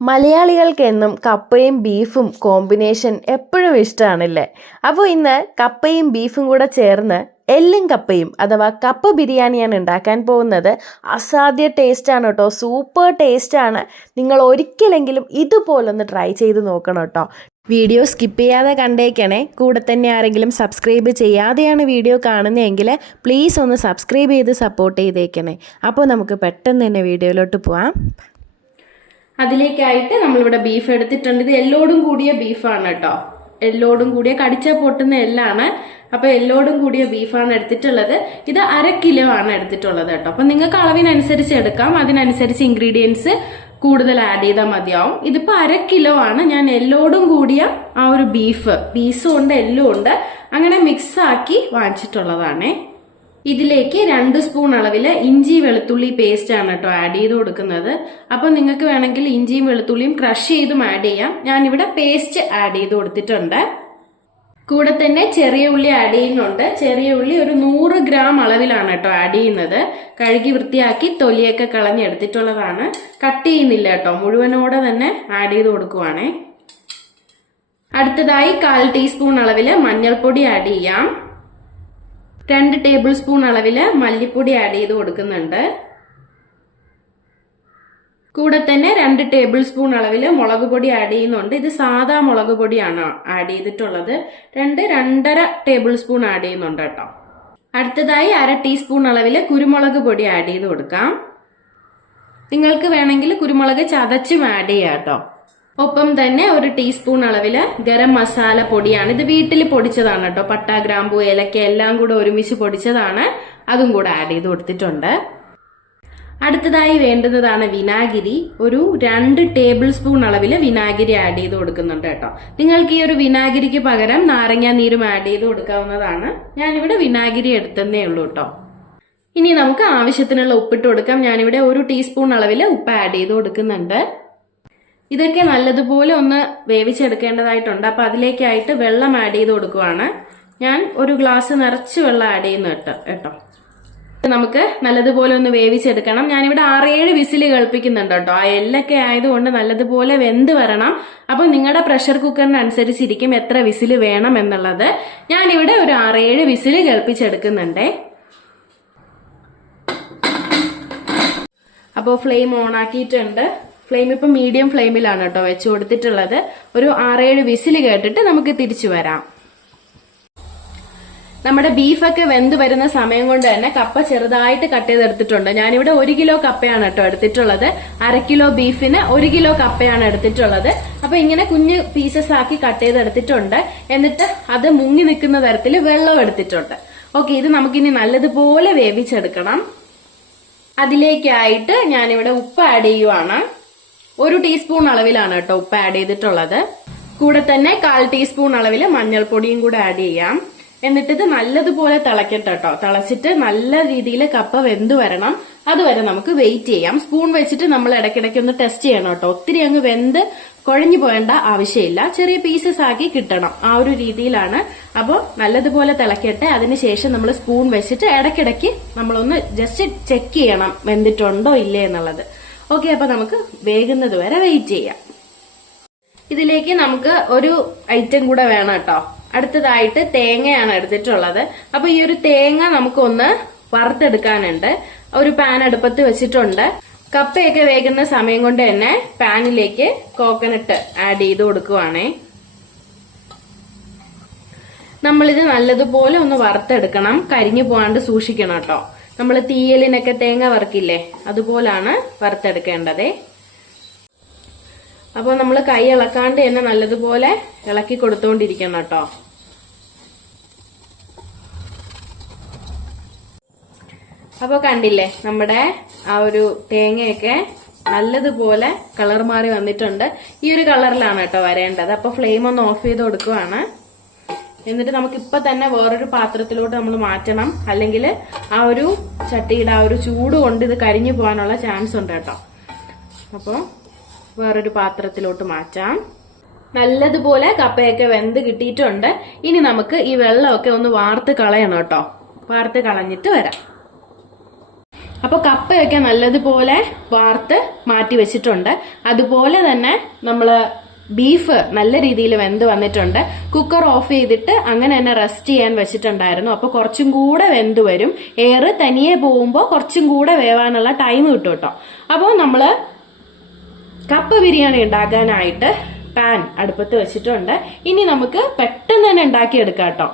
മലയാളികൾക്കെന്നും കപ്പയും ബീഫും കോമ്പിനേഷൻ എപ്പോഴും ഇഷ്ടമാണല്ലേ. അപ്പോൾ ഇന്ന് കപ്പയും ബീഫും കൂടെ ചേർന്ന് എല്ലും കപ്പയും അഥവാ കപ്പ ബിരിയാണിയാണ് ഉണ്ടാക്കാൻ പോകുന്നത്. അസാധ്യ ടേസ്റ്റാണ് കേട്ടോ, സൂപ്പർ ടേസ്റ്റാണ്. നിങ്ങൾ ഒരിക്കലെങ്കിലും ഇതുപോലൊന്ന് ട്രൈ ചെയ്ത് നോക്കണം കേട്ടോ. വീഡിയോ സ്കിപ്പ് ചെയ്യാതെ കണ്ടേക്കണേ. കൂടെ തന്നെ ആരെങ്കിലും സബ്സ്ക്രൈബ് ചെയ്യാതെയാണ് വീഡിയോ കാണുന്നതെങ്കിൽ പ്ലീസ് ഒന്ന് സബ്സ്ക്രൈബ് ചെയ്ത് സപ്പോർട്ട് ചെയ്തേക്കണേ. അപ്പോൾ നമുക്ക് പെട്ടെന്ന് തന്നെ വീഡിയോയിലോട്ട് പോവാം. അതിലേക്കായിട്ട് നമ്മളിവിടെ ബീഫ് എടുത്തിട്ടുണ്ട്. ഇത് എല്ലോടും കൂടിയ ബീഫാണ് കേട്ടോ, എല്ലോടും കൂടിയ കടിച്ച പൊട്ടുന്ന എല്ലാണ്. അപ്പൊ എല്ലോടും കൂടിയ ബീഫാണ് എടുത്തിട്ടുള്ളത്. ഇത് 1/2 കിലോ ആണ് എടുത്തിട്ടുള്ളത് കേട്ടോ. അപ്പൊ നിങ്ങൾക്ക് അളവിനനുസരിച്ച് എടുക്കാം, അതിനനുസരിച്ച് ഇൻഗ്രീഡിയൻസ് കൂടുതൽ ആഡ് ചെയ്താൽ മതിയാവും. ഇതിപ്പോ 1/2 കിലോ ആണ് ഞാൻ എല്ലോടും കൂടിയ ആ ഒരു പീസും ഉണ്ട് എല്ലും ഉണ്ട് അങ്ങനെ മിക്സ് ആക്കി വാങ്ങിച്ചിട്ടുള്ളതാണേ. ഇതിലേക്ക് 2 സ്പൂൺ അളവില് ഇഞ്ചി വെളുത്തുള്ളി പേസ്റ്റ് ആണ് കേട്ടോ ആഡ് ചെയ്ത് കൊടുക്കുന്നത്. അപ്പൊ നിങ്ങൾക്ക് വേണമെങ്കിൽ ഇഞ്ചിയും വെളുത്തുള്ളിയും ക്രഷ് ചെയ്തും ആഡ് ചെയ്യാം. ഞാനിവിടെ പേസ്റ്റ് ആഡ് ചെയ്ത് കൊടുത്തിട്ടുണ്ട്. കൂടെ തന്നെ ചെറിയ ഉള്ളി ആഡ് ചെയ്യുന്നുണ്ട്. ചെറിയ ഉള്ളി ഒരു 100 ഗ്രാം അളവിലാണ് കേട്ടോ ആഡ് ചെയ്യുന്നത്. കഴുകി വൃത്തിയാക്കി തൊലിയൊക്കെ കളഞ്ഞെടുത്തിട്ടുള്ളതാണ്. കട്ട് ചെയ്യുന്നില്ല കേട്ടോ, മുഴുവനോടെ തന്നെ ആഡ് ചെയ്ത് കൊടുക്കുവാണേ. അടുത്തതായി 1/4 ടീസ്പൂൺ അളവില് മഞ്ഞൾപ്പൊടി ആഡ് ചെയ്യാം. 2 ടേബിൾ സ്പൂൺ അളവില് മല്ലിപ്പൊടി ആഡ് ചെയ്ത് കൊടുക്കുന്നുണ്ട്. കൂടെ തന്നെ 2 ടേബിൾ സ്പൂൺ അളവില് മുളക് പൊടി ആഡ് ചെയ്യുന്നുണ്ട്. ഇത് സാധാ മുളക് പൊടിയാണ് ആഡ് ചെയ്തിട്ടുള്ളത്. 2-2.5 ടേബിൾ സ്പൂൺ ആഡ് ചെയ്യുന്നുണ്ട് കേട്ടോ. അടുത്തതായി 1/2 ടീസ്പൂൺ അളവില് കുരുമുളക് പൊടി ആഡ് ചെയ്ത് കൊടുക്കാം. നിങ്ങൾക്ക് വേണമെങ്കിൽ കുരുമുളക് ചതച്ചും ആഡ് ചെയ്യാം കേട്ടോ. ഒപ്പം തന്നെ 1 ടീസ്പൂൺ അളവില് ഗരം മസാല പൊടിയാണ്. ഇത് വീട്ടിൽ പൊടിച്ചതാണ് കേട്ടോ. പട്ട, ഗ്രാമ്പൂ, ഏലക്ക എല്ലാം കൂടെ ഒരുമിച്ച് പൊടിച്ചതാണ്. അതും കൂടെ ആഡ് ചെയ്ത് കൊടുത്തിട്ടുണ്ട്. അടുത്തതായി വേണ്ടുന്നതാണ് വിനാഗിരി. ഒരു 2 ടേബിൾ സ്പൂൺ അളവില് വിനാഗിരി ആഡ് ചെയ്ത് കൊടുക്കുന്നുണ്ട് കേട്ടോ. നിങ്ങൾക്ക് ഈ ഒരു വിനാഗിരിക്ക് പകരം നാരങ്ങ നീരും ആഡ് ചെയ്ത് കൊടുക്കാവുന്നതാണ്. ഞാനിവിടെ വിനാഗിരി എടുത്തന്നേ ഉള്ളൂ കേട്ടോ. ഇനി നമുക്ക് ആവശ്യത്തിനുള്ള ഉപ്പിട്ട് കൊടുക്കാം. ഞാനിവിടെ 1 ടീസ്പൂൺ അളവില് ഉപ്പ് ആഡ് ചെയ്ത് കൊടുക്കുന്നുണ്ട്. ഇതൊക്കെ നല്ലതുപോലെ ഒന്ന് വേവിച്ചെടുക്കേണ്ടതായിട്ടുണ്ട്. അപ്പൊ അതിലേക്കായിട്ട് വെള്ളം ആഡ് ചെയ്ത് കൊടുക്കുവാണ്. ഞാൻ 1 ഗ്ലാസ് നിറച്ച് വെള്ളം ആഡ് ചെയ്യുന്നു കേട്ടോ. നമുക്ക് നല്ലതുപോലെ ഒന്ന് വേവിച്ചെടുക്കണം. ഞാനിവിടെ 6-7 വിസില് കേൾപ്പിക്കുന്നുണ്ട് കേട്ടോ. ആ എല്ലൊക്കെ ആയതുകൊണ്ട് നല്ലതുപോലെ വെന്ത് വരണം. അപ്പൊ നിങ്ങളുടെ പ്രഷർ കുക്കറിനനുസരിച്ചിരിക്കും എത്ര വിസില് വേണം എന്നുള്ളത്. ഞാനിവിടെ ഒരു 6-7 വിസില് കേൾപ്പിച്ചെടുക്കുന്നുണ്ടേ. അപ്പോൾ ഫ്ലെയിം ഓൺ ആക്കിയിട്ടുണ്ട്. ഫ്ലെയിം ഇപ്പൊ മീഡിയം ഫ്ലെയിമിലാണ് കേട്ടോ വെച്ച് കൊടുത്തിട്ടുള്ളത്. ഒരു 6-7 വിസില് കേട്ടിട്ട് നമുക്ക് തിരിച്ചു വരാം. നമ്മുടെ ബീഫൊക്കെ വെന്ത് വരുന്ന സമയം കൊണ്ട് തന്നെ കപ്പ ചെറുതായിട്ട് കട്ട് ചെയ്തെടുത്തിട്ടുണ്ട്. ഞാനിവിടെ 1 കിലോ കപ്പയാണ് കേട്ടോ എടുത്തിട്ടുള്ളത്. 1/2 കിലോ ബീഫിന് 1 കിലോ കപ്പയാണ് എടുത്തിട്ടുള്ളത്. അപ്പൊ ഇങ്ങനെ കുഞ്ഞു പീസസ് ആക്കി കട്ട് ചെയ്തെടുത്തിട്ടുണ്ട്. എന്നിട്ട് അത് മുങ്ങി നിൽക്കുന്ന തരത്തിൽ വെള്ളം എടുത്തിട്ടുണ്ട്. ഓക്കെ, ഇത് നമുക്കിനി നല്ലതുപോലെ വേവിച്ചെടുക്കണം. അതിലേക്കായിട്ട് ഞാനിവിടെ ഉപ്പ് ആഡ് ചെയ്യുവാണ്. 1 ടീസ്പൂൺ അളവിലാണ് കേട്ടോ ഉപ്പ് ആഡ് ചെയ്തിട്ടുള്ളത്. കൂടെ തന്നെ 1/4 ടീസ്പൂൺ അളവില് മഞ്ഞൾപ്പൊടിയും കൂടെ ആഡ് ചെയ്യാം. എന്നിട്ട് ഇത് നല്ലതുപോലെ തിളക്കട്ടെ കേട്ടോ. തിളച്ചിട്ട് നല്ല രീതിയിൽ കപ്പ വെന്ത് വരണം. അതുവരെ നമുക്ക് വെയിറ്റ് ചെയ്യാം. സ്പൂൺ വെച്ചിട്ട് നമ്മൾ ഇടയ്ക്കിടയ്ക്ക് ഒന്ന് ടെസ്റ്റ് ചെയ്യണം കേട്ടോ. ഒത്തിരി അങ്ങ് വെന്ത് കുഴഞ്ഞു പോയേണ്ട ആവശ്യമില്ല. ചെറിയ പീസസ് ആക്കി കിട്ടണം. ആ ഒരു രീതിയിലാണ്. അപ്പോൾ നല്ലതുപോലെ തിളക്കട്ടെ. അതിനുശേഷം നമ്മൾ സ്പൂൺ വെച്ചിട്ട് ഇടയ്ക്കിടയ്ക്ക് നമ്മളൊന്ന് ജസ്റ്റ് ചെക്ക് ചെയ്യണം വെന്തിട്ടുണ്ടോ ഇല്ലേ എന്നുള്ളത്. ഓക്കെ, അപ്പൊ നമുക്ക് വേകുന്നത് വരെ വെയിറ്റ് ചെയ്യാം. ഇതിലേക്ക് നമുക്ക് ഒരു ഐറ്റം കൂടെ വേണം കേട്ടോ. അടുത്തതായിട്ട് തേങ്ങയാണ് എടുത്തിട്ടുള്ളത്. അപ്പൊ ഈ ഒരു തേങ്ങ നമുക്കൊന്ന് വറുത്തെടുക്കാനുണ്ട്. ഒരു പാൻ അടുപ്പത്ത് വെച്ചിട്ടുണ്ട്. കപ്പയൊക്കെ വേകുന്ന സമയം കൊണ്ട് തന്നെ പാനിലേക്ക് കോക്കനട്ട് ആഡ് ചെയ്ത് കൊടുക്കുവാണേ. നമ്മളിത് നല്ലതുപോലെ ഒന്ന് വറുത്തെടുക്കണം. കരിഞ്ഞു പോകാണ്ട് സൂക്ഷിക്കണം കേട്ടോ. നമ്മൾ തീയലിനൊക്കെ തേങ്ങ വറുക്കില്ലേ, അതുപോലാണ് വറുത്തെടുക്കേണ്ടത്. അപ്പോൾ നമ്മൾ കൈ ഇളക്കാണ്ട് തന്നെ നല്ലതുപോലെ ഇളക്കി കൊടുത്തോണ്ടിരിക്കണം കേട്ടോ. അപ്പോൾ കണ്ടില്ലേ, നമ്മുടെ ആ ഒരു തേങ്ങയൊക്കെ നല്ലതുപോലെ കളർ മാറി വന്നിട്ടുണ്ട്. ഈ ഒരു കളറിലാണ് കേട്ടോ വരേണ്ടത്. അപ്പൊ ഫ്ലെയിം ഒന്ന് ഓഫ് ചെയ്ത് കൊടുക്കുവാണ്. എന്നിട്ട് നമുക്ക് ഇപ്പൊ തന്നെ വേറൊരു പാത്രത്തിലോട്ട് നമ്മൾ മാറ്റണം. അല്ലെങ്കിൽ ആ ഒരു ചട്ടിയുടെ ആ ഒരു ചൂട് കൊണ്ട് ഇത് കരിഞ്ഞു പോകാനുള്ള ചാൻസ് ഉണ്ട് കേട്ടോ. അപ്പോൾ വേറൊരു പാത്രത്തിലോട്ട് മാറ്റാം. നല്ലതുപോലെ കപ്പയൊക്കെ വെന്ത് കിട്ടിയിട്ടുണ്ട്. ഇനി നമുക്ക് ഈ വെള്ളമൊക്കെ ഒന്ന് വാർത്ത് കളയണം കേട്ടോ. വാർത്ത് കളഞ്ഞിട്ട് വരാം. അപ്പോൾ കപ്പയൊക്കെ നല്ലതുപോലെ വാർത്ത് മാറ്റി വെച്ചിട്ടുണ്ട്. അതുപോലെ തന്നെ നമ്മൾ ബീഫ് നല്ല രീതിയിൽ വെന്ത് വന്നിട്ടുണ്ട്. കുക്കർ ഓഫ് ചെയ്തിട്ട് അങ്ങനെ തന്നെ റെസ്റ്റ് ചെയ്യാൻ വെച്ചിട്ടുണ്ടായിരുന്നു. അപ്പോൾ കുറച്ചും കൂടെ വെന്ത് വരും. എയർ തനിയെ പോകുമ്പോൾ കുറച്ചും കൂടെ വേവാനുള്ള ടൈം കിട്ടും കേട്ടോ. അപ്പോൾ നമ്മൾ കപ്പ ബിരിയാണി ഉണ്ടാക്കാനായിട്ട് പാൻ അടുപ്പത്ത് വെച്ചിട്ടുണ്ട്. ഇനി നമുക്ക് പെട്ടെന്ന് തന്നെ ഉണ്ടാക്കിയെടുക്കാം കേട്ടോ.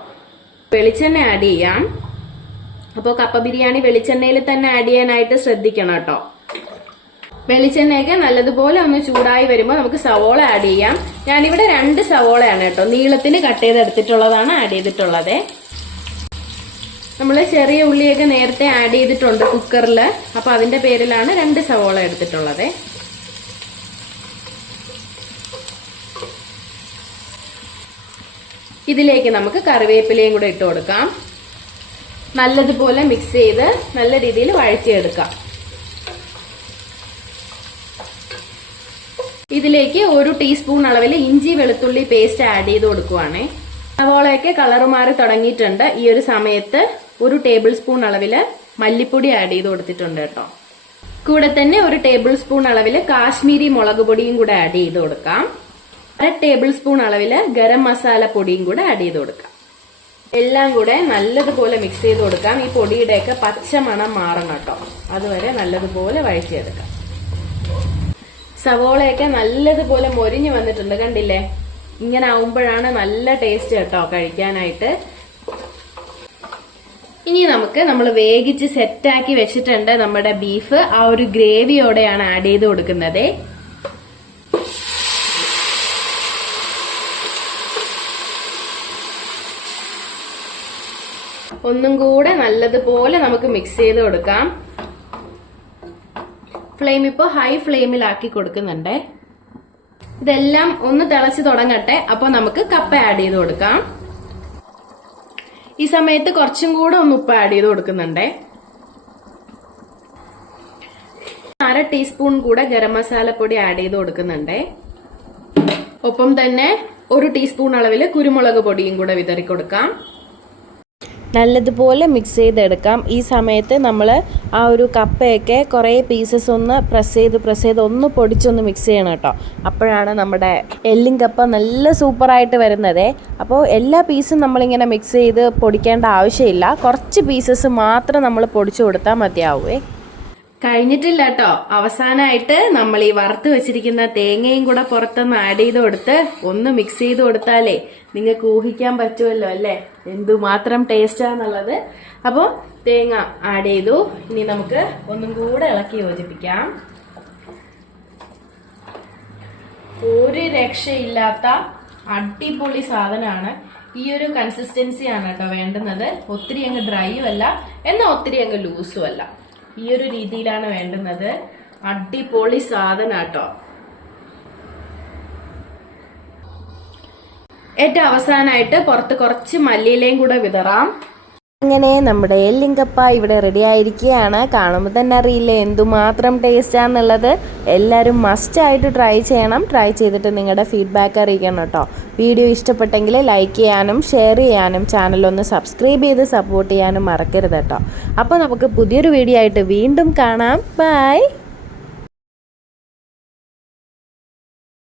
വെളിച്ചെണ്ണ ആഡ് ചെയ്യാം. അപ്പോൾ കപ്പ ബിരിയാണി വെളിച്ചെണ്ണയിൽ തന്നെ ആഡ് ചെയ്യാനായിട്ട് ശ്രദ്ധിക്കണം കേട്ടോ. വെളിച്ചെണ്ണയൊക്കെ നല്ലതുപോലെ ഒന്ന് ചൂടായി വരുമ്പോൾ നമുക്ക് സവോള ആഡ് ചെയ്യാം. ഞാനിവിടെ 2 സവോളയാണ് കേട്ടോ നീളത്തിന് കട്ട് ചെയ്തെടുത്തിട്ടുള്ളതാണ് ആഡ് ചെയ്തിട്ടുള്ളത്. നമ്മൾ ചെറിയ ഉള്ളിയൊക്കെ നേരത്തെ ആഡ് ചെയ്തിട്ടുണ്ട് കുക്കറിൽ. അപ്പൊ അതിന്റെ പേരിലാണ് 2 സവോള എടുത്തിട്ടുള്ളത്. ഇതിലേക്ക് നമുക്ക് കറിവേപ്പിലയും കൂടെ ഇട്ട് കൊടുക്കാം. നല്ലതുപോലെ മിക്സ് ചെയ്ത് നല്ല രീതിയിൽ വഴറ്റിയെടുക്കാം. ഇതിലേക്ക് 1 ടീസ്പൂൺ അളവിൽ ഇഞ്ചി വെളുത്തുള്ളി പേസ്റ്റ് ആഡ് ചെയ്ത് കൊടുക്കുവാണേ. സവോളയൊക്കെ കളർ മാറി തുടങ്ങിയിട്ടുണ്ട്. ഈ ഒരു സമയത്ത് 1 ടേബിൾ സ്പൂൺ അളവിൽ മല്ലിപ്പൊടി ആഡ് ചെയ്ത് കൊടുത്തിട്ടുണ്ട് കേട്ടോ. കൂടെ തന്നെ 1 ടേബിൾ സ്പൂൺ അളവിൽ കാശ്മീരി മുളക് പൊടിയും കൂടെ ആഡ് ചെയ്ത് കൊടുക്കാം. 1/2 ടേബിൾ സ്പൂൺ അളവിൽ ഗരം മസാല പൊടിയും കൂടെ ആഡ് ചെയ്ത് കൊടുക്കാം. എല്ലാം കൂടെ നല്ലതുപോലെ മിക്സ് ചെയ്ത് കൊടുക്കാം. ഈ പൊടിയുടെയൊക്കെ പച്ച മണം മാറണം കേട്ടോ. അതുവരെ നല്ലതുപോലെ വഴറ്റിയെടുക്കാം. സവോളയൊക്കെ നല്ലതുപോലെ മൊരിഞ്ഞു വന്നിട്ടുണ്ട്, കണ്ടില്ലേ? ഇങ്ങനെ ആവുമ്പോഴാണ് നല്ല ടേസ്റ്റ് കേട്ടോ കഴിക്കാനായിട്ട്. ഇനി നമ്മൾ വേവിച്ച് സെറ്റാക്കി വെച്ചിട്ടുണ്ട് നമ്മുടെ ബീഫ്. ആ ഒരു ഗ്രേവിയോടെയാണ് ആഡ് ചെയ്ത് കൊടുക്കുന്നത്. ഒന്നും കൂടെ നല്ലതുപോലെ നമുക്ക് മിക്സ് ചെയ്ത് കൊടുക്കാം. ഫ്ലെയിം ഇപ്പോൾ ഹൈ ഫ്ലെയിമിലാക്കി കൊടുക്കുന്നുണ്ട്. ഇതെല്ലാം ഒന്ന് തിളച്ച് തുടങ്ങട്ടെ. അപ്പോൾ നമുക്ക് കപ്പ ആഡ് ചെയ്ത് കൊടുക്കാം. ഈ സമയത്ത് കുറച്ചും കൂടെ ഒന്ന് ഉപ്പ് ആഡ് ചെയ്ത് കൊടുക്കുന്നുണ്ട്. 1/2 ടീസ്പൂൺ കൂടെ ഗരം മസാല പൊടി ആഡ് ചെയ്ത് കൊടുക്കുന്നുണ്ട്. ഒപ്പം തന്നെ 1 ടീസ്പൂൺ അളവിൽ കുരുമുളക് പൊടിയും കൂടെ വിതറി കൊടുക്കാം. നല്ലതുപോലെ മിക്സ് ചെയ്തെടുക്കാം. ഈ സമയത്ത് നമ്മൾ ആ ഒരു കപ്പയൊക്കെ കുറേ പീസസ് ഒന്ന് പ്രസ് ചെയ്ത് ഒന്ന് പൊടിച്ചൊന്ന് മിക്സ് ചെയ്യണം കേട്ടോ. അപ്പോഴാണ് നമ്മുടെ എല്ലും കപ്പ നല്ല സൂപ്പറായിട്ട് വരുന്നത്. അപ്പോൾ എല്ലാ പീസും നമ്മളിങ്ങനെ മിക്സ് ചെയ്ത് പൊടിക്കേണ്ട ആവശ്യമില്ല. കുറച്ച് പീസസ് മാത്രം നമ്മൾ പൊടിച്ചു കൊടുത്താൽ മതിയാവുമേ. കഴിഞ്ഞിട്ടില്ല കേട്ടോ. അവസാനമായിട്ട് നമ്മൾ ഈ വറുത്ത് വെച്ചിരിക്കുന്ന തേങ്ങയും കൂടെ പുറത്തൊന്ന് ആഡ് ചെയ്ത് കൊടുത്ത് ഒന്ന് മിക്സ് ചെയ്ത് കൊടുത്താലേ നിങ്ങൾക്ക് ഊഹിക്കാൻ പറ്റുമല്ലോ അല്ലേ എന്തുമാത്രം ടേസ്റ്റാന്നുള്ളത്. അപ്പോൾ തേങ്ങ ആഡ് ചെയ്തു. ഇനി നമുക്ക് ഒന്നും കൂടെ ഇളക്കി യോജിപ്പിക്കാം. ഒരു രക്ഷയില്ലാത്ത അടിപൊളി സാധനമാണ്. ഈ ഒരു കൺസിസ്റ്റൻസിയാണ് കേട്ടോ വേണ്ടുന്നത്. ഒത്തിരി അങ്ങ് ഡ്രൈയും അല്ല, എന്നാൽ ഒത്തിരി അങ്ങ് ലൂസും അല്ല. ഈ ഒരു രീതിയിലാണ് വേണ്ടുന്നത്. അടിപൊളി സാധനം കേട്ടോ. ഏറ്റവും അവസാനമായിട്ട് പുറത്ത് കുറച്ച് മല്ലിയിലയും കൂടെ വിതറാം. അങ്ങനെ നമ്മുടെ എല്ലും കപ്പ ഇവിടെ റെഡി ആയിരിക്കുകയാണ്. കാണുമ്പോൾ തന്നെ അറിയില്ലേ എന്തുമാത്രം ടേസ്റ്റാന്നുള്ളത്. എല്ലാവരും മസ്റ്റായിട്ട് ട്രൈ ചെയ്യണം. ട്രൈ ചെയ്തിട്ട് നിങ്ങളുടെ ഫീഡ്ബാക്ക് അറിയിക്കണം കേട്ടോ. വീഡിയോ ഇഷ്ടപ്പെട്ടെങ്കിൽ ലൈക്ക് ചെയ്യാനും ഷെയർ ചെയ്യാനും ചാനലൊന്ന് സബ്സ്ക്രൈബ് ചെയ്ത് സപ്പോർട്ട് ചെയ്യാനും മറക്കരുത് കേട്ടോ. അപ്പോൾ നമുക്ക് പുതിയൊരു വീഡിയോ ആയിട്ട് വീണ്ടും കാണാം. ബൈ.